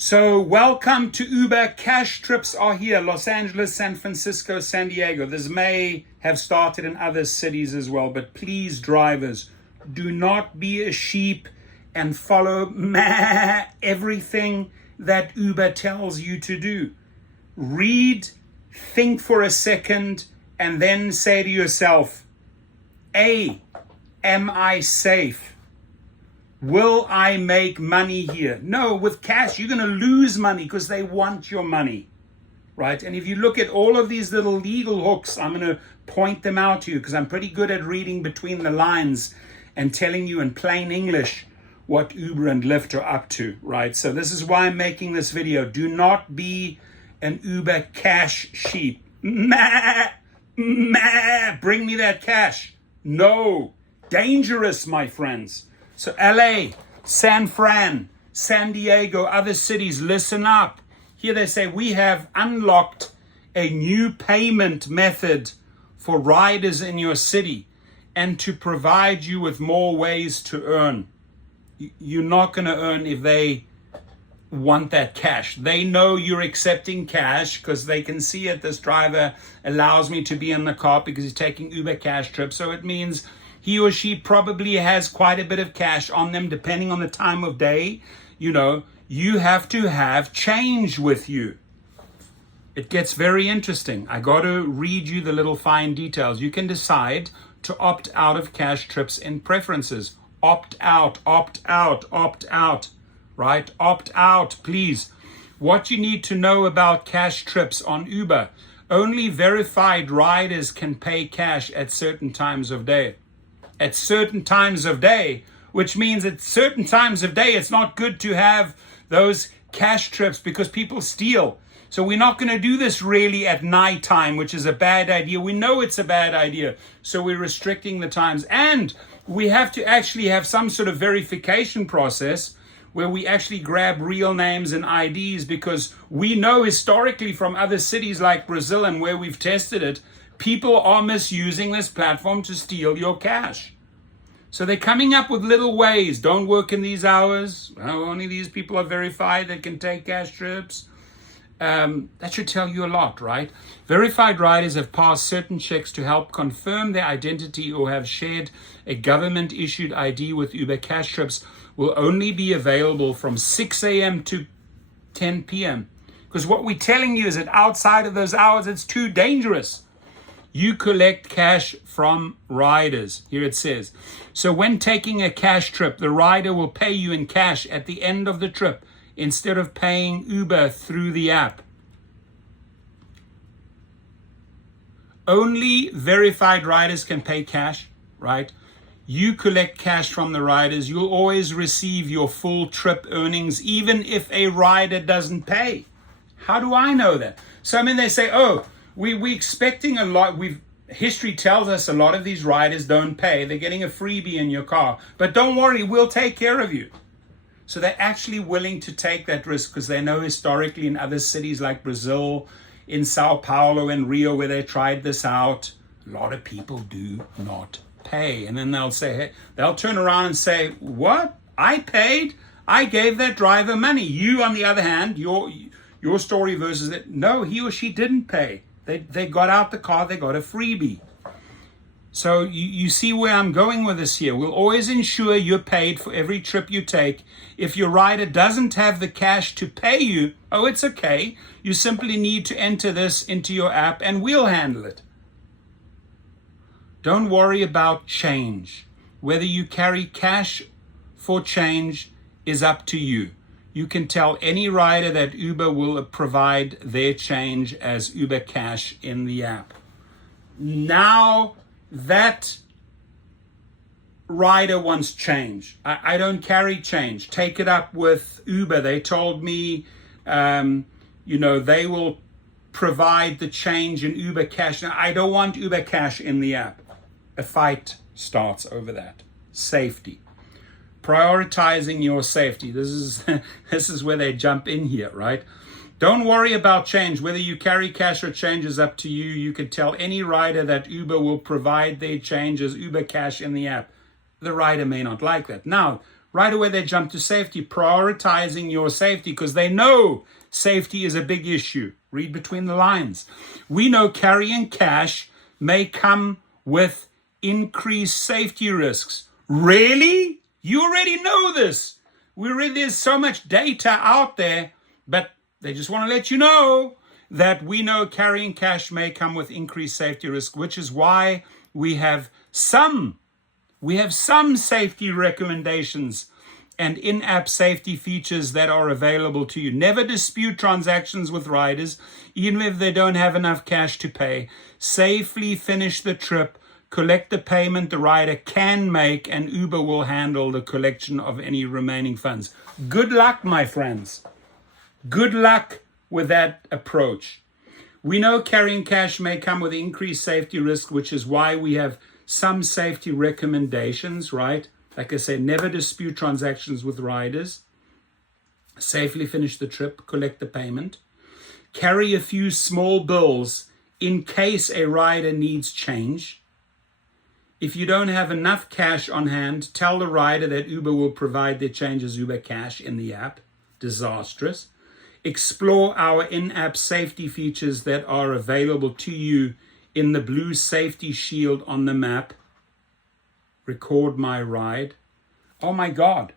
So welcome to Uber. Cash trips are here. Los Angeles, San Francisco, San Diego. This may have started in other cities as well, but please, drivers, do not be a sheep and follow everything that Uber tells you to do. Read, think for a second, and then say to yourself, A, am I safe? Will I make money here? No, with cash, you're going to lose money because they want your money, right? And if you look at all of these little legal hooks, I'm going to point them out to you because I'm pretty good at reading between the lines and telling you in plain English what Uber and Lyft are up to, right? So this is why I'm making this video. Do not be an Uber cash sheep. Bring me that cash. No, dangerous, my friends. So LA, San Fran, San Diego, other cities, listen up. Here they say, we have unlocked a new payment method for riders in your city and to provide you with more ways to earn. You're not going to earn if they want that cash. They know you're accepting cash because they can see it. This driver allows me to be in the car because he's taking Uber cash trips. So it means he or she probably has quite a bit of cash on them depending on the time of day. You know, you have to have change with you. It gets very interesting. I got to read you the little fine details. You can decide to opt out of cash trips in preferences. Opt out, opt out, opt out, right? Opt out, please. What you need to know about cash trips on Uber. Only verified riders can pay cash at certain times of day. At certain times of day, which means at certain times of day, it's not good to have those cash trips because people steal. So we're not going to do this really at nighttime, which is a bad idea. We know it's a bad idea. So we're restricting the times. And we have to actually have some sort of verification process where we actually grab real names and IDs because we know historically from other cities like Brazil and where we've tested it, people are misusing this platform to steal your cash. So they're coming up with little ways. Don't work in these hours. Well, only these people are verified that can take cash trips. That should tell you a lot, right? Verified riders have passed certain checks to help confirm their identity or have shared a government-issued ID with Uber. Cash trips will only be available from 6 a.m. to 10 p.m. Because what we're telling you is that outside of those hours, it's too dangerous. You collect cash from riders. Here it says. So when taking a cash trip, the rider will pay you in cash at the end of the trip instead of paying Uber through the app. Only verified riders can pay cash, right? You collect cash from the riders. You'll always receive your full trip earnings, even if a rider doesn't pay. How do I know that? So, I mean, they say, oh, we're expecting a lot. History tells us a lot of these riders don't pay. They're getting a freebie in your car. But don't worry, we'll take care of you. So they're actually willing to take that risk because they know historically in other cities like Brazil, in Sao Paulo and Rio, where they tried this out, a lot of people do not pay. And then they'll say, hey, they'll turn around and say, what? I paid? I gave that driver money. You, on the other hand, your story versus it, no, he or she didn't pay. They got out the car, they got a freebie. So you see where I'm going with this here. We'll always ensure you're paid for every trip you take. If your rider doesn't have the cash to pay you, oh, it's okay. You simply need to enter this into your app and we'll handle it. Don't worry about change. Whether you carry cash for change is up to you. You can tell any rider that Uber will provide their change as Uber Cash in the app. Now that rider wants change. I don't carry change. Take it up with Uber. They told me, they will provide the change in Uber Cash. Now, I don't want Uber Cash in the app. A fight starts over that. Safety. Prioritizing your safety. This is where they jump in here, right? Don't worry about change. Whether you carry cash or change is up to you. You can tell any rider that Uber will provide their change as Uber Cash in the app. The rider may not like that. Now, right away they jump to safety, prioritizing your safety because they know safety is a big issue. Read between the lines. We know carrying cash may come with increased safety risks. Really? You already know this. There's so much data out there, but they just want to let you know that we know carrying cash may come with increased safety risk, which is why we have some safety recommendations and in-app safety features that are available to you. Never dispute transactions with riders, even if they don't have enough cash to pay. Safely finish the trip, collect the payment the rider can make, and Uber will handle the collection of any remaining funds. Good luck, my friends. Good luck with that approach. We know carrying cash may come with increased safety risk, which is why we have some safety recommendations, right? Like I said, never dispute transactions with riders. Safely finish the trip, collect the payment. Carry a few small bills in case a rider needs change. If you don't have enough cash on hand, tell the rider that Uber will provide their change as Uber Cash in the app. Disastrous. Explore our in-app safety features that are available to you in the blue safety shield on the map. Record my ride. Oh my God.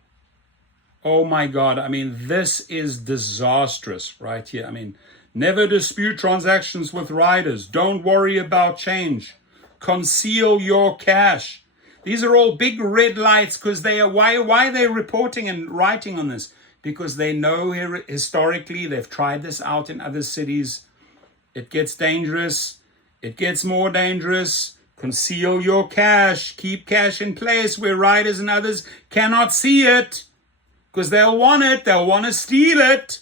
Oh my God. I mean, this is disastrous right here. I mean, never dispute transactions with riders. Don't worry about change. Conceal your cash. These are all big red lights because why are they reporting and writing on this? Because they know historically they've tried this out in other cities. It gets dangerous. It gets more dangerous. Conceal your cash. Keep cash in place where riders and others cannot see it because they'll want it. They'll want to steal it.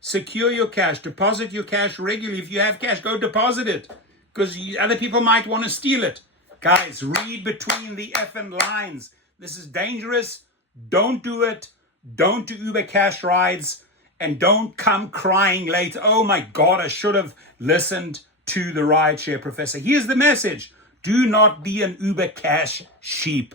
Secure your cash. Deposit your cash regularly. If you have cash, go deposit it because other people might want to steal it. Guys, read between the effing lines. This is dangerous. Don't do it. Don't do Uber Cash rides. And don't come crying later. Oh my God, I should have listened to the rideshare professor. Here's the message. Do not be an Uber Cash sheep.